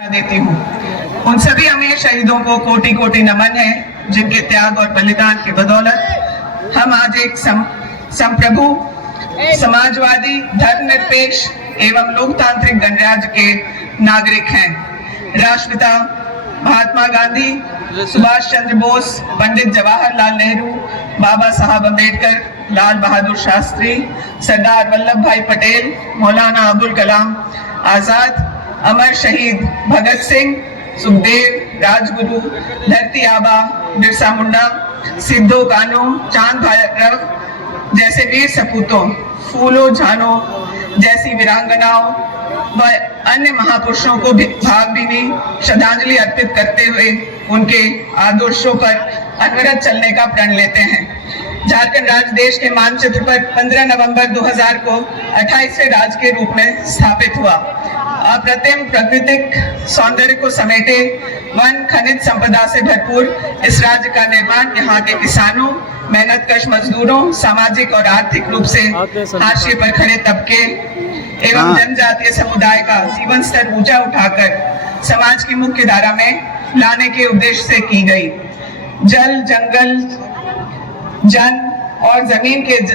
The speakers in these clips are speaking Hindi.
देती हूँ। उन सभी अमीर शहीदों को कोटि कोटि नमन है, जिनके त्याग और बलिदान की बदौलत हम आज एक संप्रभु, समाजवादी, धर्मनिरपेक्ष एवं लोकतांत्रिक गणराज्य के नागरिक हैं। राष्ट्रपिता महात्मा गांधी, सुभाष चंद्र बोस, पंडित जवाहरलाल नेहरू, बाबा साहब अम्बेडकर, लाल बहादुर शास्त्री, सरदार वल्लभ भाई पटेल, मौलाना अबुल कलाम आजाद, अमर शहीद भगत सिंह, सुखदेव, राजगुरु, धरती आबा, बिरसा मुंडा, सिद्धो कान्हू, चांद भैरव जैसे वीर सपूतों, फूलो झानो जैसी वीरांगनाओं व अन्य महापुरुषों को भावभीनी श्रद्धांजलि अर्पित करते हुए उनके आदर्शों पर अनवरत चलने का प्रण लेते हैं। झारखंड राज्य देश के मानचित्र पर 15 नवंबर 2000 को 28वें राज्य के रूप में स्थापित हुआ। अप्रतिम प्राकृतिक सौंदर्य को समेटे वन खनिज संपदा से भरपूर इस राज्य का निर्माण यहाँ के किसानों, मेहनतकश मजदूरों, सामाजिक और आर्थिक रूप से हाशिए पर खड़े तबके एवं जनजातीय समुदाय का जीवन स्तर ऊंचा उठाकर समाज की मुख्य धारा में लाने के उद्देश्य से की गई। जल, जंगल, जन और जमीन के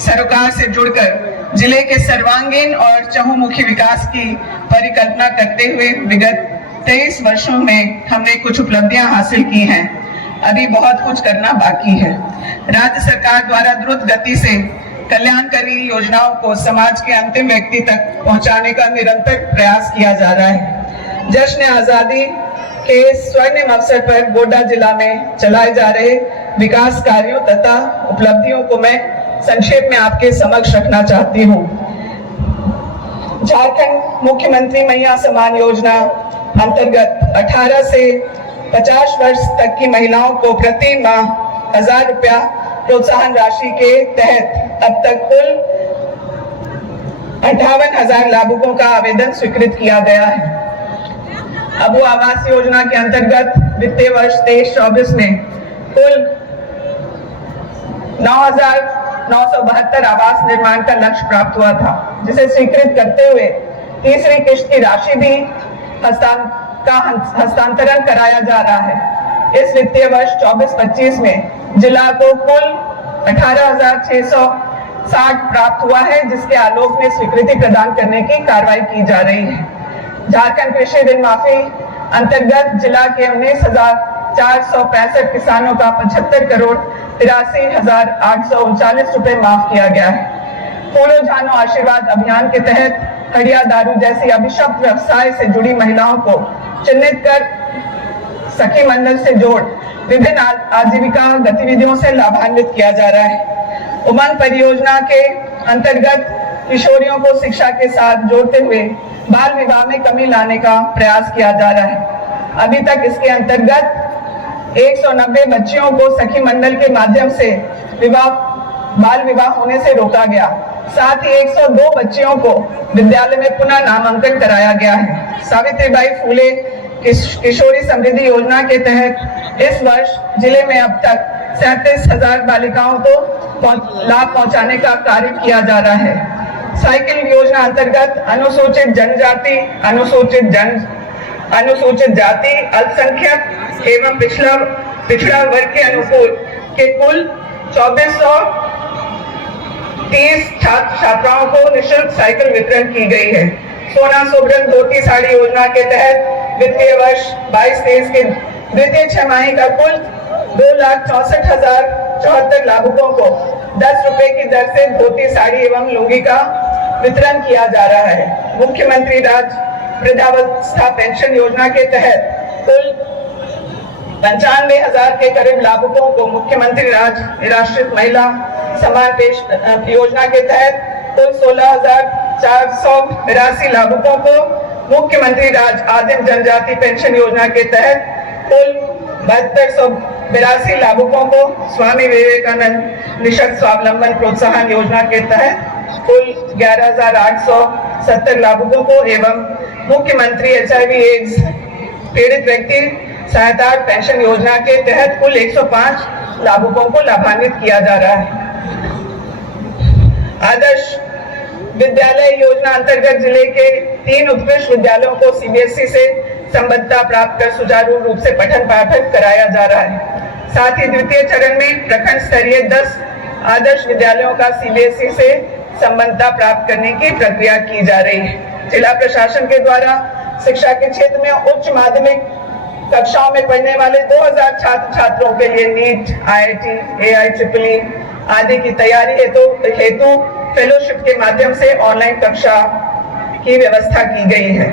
सरोकार से जुड़कर जिले के सर्वांगीण और चहुमुखी विकास की परिकल्पना करते हुए विगत 23 वर्षों में हमने कुछ उपलब्धियां हासिल की हैं। अभी बहुत कुछ करना बाकी है। राज्य सरकार द्वारा द्रुत गति से कल्याणकारी योजनाओं को समाज के अंतिम व्यक्ति तक पहुंचाने का निरंतर प्रयास किया जा रहा है। जश्न आजादी के स्वर्णिम अवसर पर गोड्डा जिला में चलाए जा रहे विकास कार्यों तथा उपलब्धियों को मैं संक्षेप में आपके समक्ष रखना चाहती हूँ। झारखंड मुख्यमंत्री महिला सम्मान योजना अंतर्गत 18 से 50 वर्ष तक की महिलाओं को प्रति माह 1000 रुपया प्रोत्साहन राशि के तहत अब तक कुल 58,000 लाभुकों का आवेदन स्वीकृत किया गया है। अबू आवास योजना के अंतर्गत वित्तीय वर्ष 23-24 में कुल 9,972 आवास निर्माण का लक्ष्य प्राप्त हुआ था, जिसे स्वीकृत करते हुए तीसरी किश्त की राशि भी हस्तांतरण कराया जा रहा है। इस वित्तीय वर्ष 24-25 में जिला को कुल 18,660 प्राप्त हुआ है, जिसके आलोक में स्वीकृति प्रदान करने की कार्रवाई की जा रही है। झारखंड कृषि ऋण माफी अंतर्गत जिला के 19,465 किसानों का 75 करोड़ 83,839 रुपए माफ किया गया है। फूलो झानो आशीर्वाद अभियान के तहत हड़िया दारू जैसी अभिशप्त व्यवसाय से जुड़ी महिलाओं को चिन्हित कर सखी मंडल से जोड़ विभिन्न आजीविका गतिविधियों से लाभान्वित किया जा रहा है। उमंग परियोजना के अंतर्गत किशोरियों को शिक्षा के साथ जोड़ते हुए बाल विवाह में कमी लाने का प्रयास किया जा रहा है। अभी तक इसके अंतर्गत 190 बच्चियों को सखी मंडल के माध्यम से बाल विवाह होने से रोका गया। साथ ही 102 बच्चियों को विद्यालय में पुनः नामांकन कराया गया है। सावित्रीबाई फूले किशोरी समृद्धि योजना के तहत इस वर्ष जिले में अब तक 37,000 बालिकाओं को लाभ पहुंचाने का कार्य किया जा रहा है। साइकिल योजना अंतर्गत अनुसूचित जनजाति, अनुसूचित जाति, अल्पसंख्यक एवं पिछड़ा वर्ग के अनुकूल के कुल 2430 छात्र छात्राओं को निःशुल्क साइकिल वितरण की गई है। सोना सुब्रत धोती साड़ी योजना के तहत वित्तीय वर्ष 22-23 के द्वितीय छमाही का कुल 2,64,074 लाभुकों को 10 रुपए की दर से धोती साड़ी एवं लुंगी का वितरण किया जा रहा है। मुख्यमंत्री राज्य वृद्धावस्था पेंशन योजना के तहत कुल 95,000 के करीब लाभुकों को मुख्यमंत्री राज्य निराश्रित महिला सम्मान पेंशन योजना के तहत कुल 16,482 लाभुकों को मुख्यमंत्री राज्य आदिम जनजाति पेंशन योजना के तहत कुल 7282 लाभुकों को स्वामी विवेकानंद निःशक्त स्वावलंबन प्रोत्साहन योजना के तहत कुल 11,870 लाभुकों को एवं मुख्यमंत्री HIV एड्स पीड़ित व्यक्ति सहायता पेंशन योजना के तहत कुल 105 लाभुकों को लाभान्वित किया जा रहा है। आदर्श विद्यालय योजना अंतर्गत जिले के 3 उत्कृष्ट विद्यालयों को CBSE से संबद्धता प्राप्त कर सुचारू रूप से पठन पाठन कराया जा रहा है। साथ ही द्वितीय चरण में प्रखंड स्तरीय 10 आदर्श विद्यालयों का सीबीएसई से संबद्धता प्राप्त करने की प्रक्रिया की जा रही है। जिला प्रशासन के द्वारा शिक्षा के क्षेत्र में उच्च माध्यमिक कक्षाओं में पढ़ने वाले 2000 छात्र छात्रों के लिए नीट, आईआईटी, AIEEE आदि की तैयारी हेतु फेलोशिप के माध्यम से ऑनलाइन कक्षा की व्यवस्था की गई है।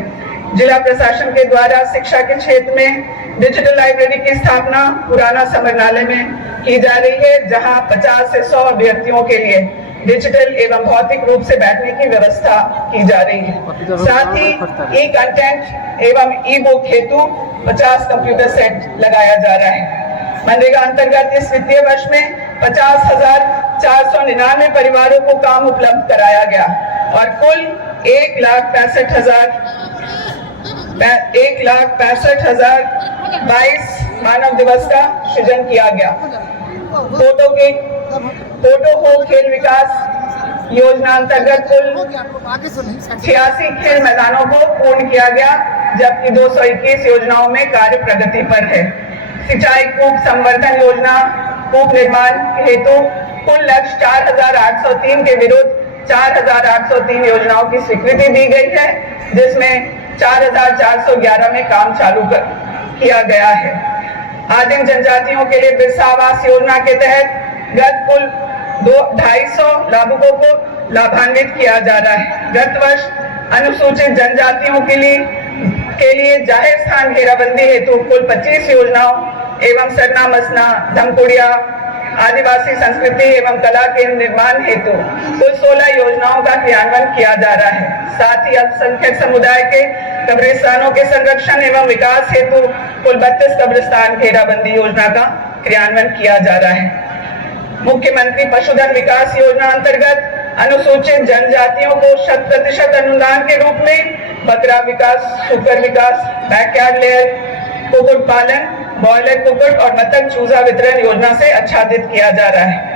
जिला प्रशासन के द्वारा शिक्षा के क्षेत्र में डिजिटल लाइब्रेरी की स्थापना पुराना संग्रहालय में की जा रही है, जहां 50 से 100 अभ्यर्थियों के लिए डिजिटल एवं भौतिक रूप से बैठने की व्यवस्था की जा रही है। साथ ही ई कंटेंट एवं ई बुक हेतु 50 कंप्यूटर सेट लगाया जा रहा है। मनरेगा अंतर्गत इस वित्तीय वर्ष में 50,499 परिवारों को काम उपलब्ध कराया गया और कुल 1,65,022 मानव दिवस का सृजन किया गया। फोटो हो खेल विकास योजना अंतर्गत कुल 86 खेल मैदानों को पूर्ण किया गया, जबकि 221 योजनाओं में कार्य प्रगति पर है। सिंचाई कूप संवर्धन योजना कूप निर्माण हेतु कुल लक्ष्य 4,803 के विरुद्ध 4,803 योजनाओं की स्वीकृति दी गई है, जिसमें 4,411 में काम चालू किया गया है। आदिम जनजातियों के लिए बिरसा आवास योजना के तहत गत कुल 250 लाभुकों को लाभान्वित किया जा रहा है। गत वर्ष अनुसूचित जनजातियों के लिए जाहिर स्थान घेराबंदी हेतु कुल 25 योजनाओं एवं सरना मसना धमकुड़िया आदिवासी संस्कृति एवं कला के निर्माण हेतु कुल 16 योजनाओं का क्रियान्वयन किया जा रहा है। साथ ही अल्पसंख्यक समुदाय के कब्रिस्तानों के संरक्षण एवं विकास हेतु कुल 32 कब्रिस्तान घेराबंदी योजना का क्रियान्वयन किया जा रहा है। मुख्यमंत्री पशुधन विकास योजना अंतर्गत अनुसूचित जनजातियों को 100% अनुदान के रूप में बकरा विकास, सुकर विकास, बैकयार्ड लेयर, कुक्कुट पालन, बॉयलर कुक्कुट और बतख चूजा वितरण योजना से आच्छादित किया जा रहा है।